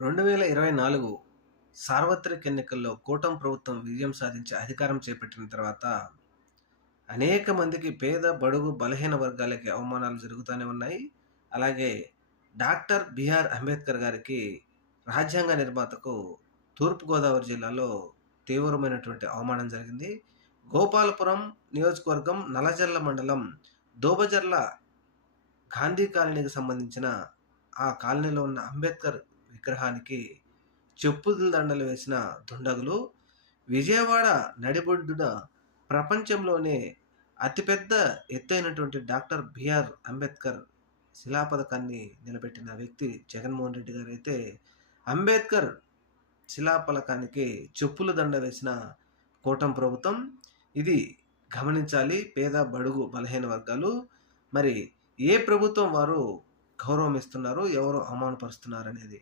2024 సార్వత్రిక ఎన్నికల్లో కూటమి ప్రభుత్వం విజయం సాధించి అధికారం చేపట్టిన తర్వాత అనేక మందికి పేద, బడుగు, బలహీన వర్గాలకి అవమానాలు జరుగుతూనే ఉన్నాయి. అలాగే డాక్టర్ బిఆర్ అంబేద్కర్ గారికి రాజ్యాంగ నిర్మాతకు తూర్పుగోదావరి జిల్లాలో తీవ్రమైనటువంటి అవమానం జరిగింది. గోపాలపురం నియోజకవర్గం నల్లజర్ల మండలం దోబజర్ల గాంధీ కాలనీకి సంబంధించిన ఆ కాలనీలో ఉన్న అంబేద్కర్ విగ్రహానికి చెప్పుల దండలు వేసిన దుండగులు విజయవాడ నడిబొడ్డున ప్రపంచంలోనే అతిపెద్ద ఎత్తైనటువంటి డాక్టర్ బిఆర్ అంబేద్కర్ శిలాపథకాన్ని నిలబెట్టిన వ్యక్తి జగన్మోహన్ రెడ్డి గారు అయితే అంబేద్కర్ శిలాఫలకానికి చెప్పుల దండ వేసిన కూటమి ప్రభుత్వం ఇది గమనించాలి. పేద, బడుగు, బలహీన వర్గాలు మరి ఏ ప్రభుత్వం వారు గౌరవం ఇస్తున్నారు, ఎవరు అవమానపరుస్తున్నారు అనేది.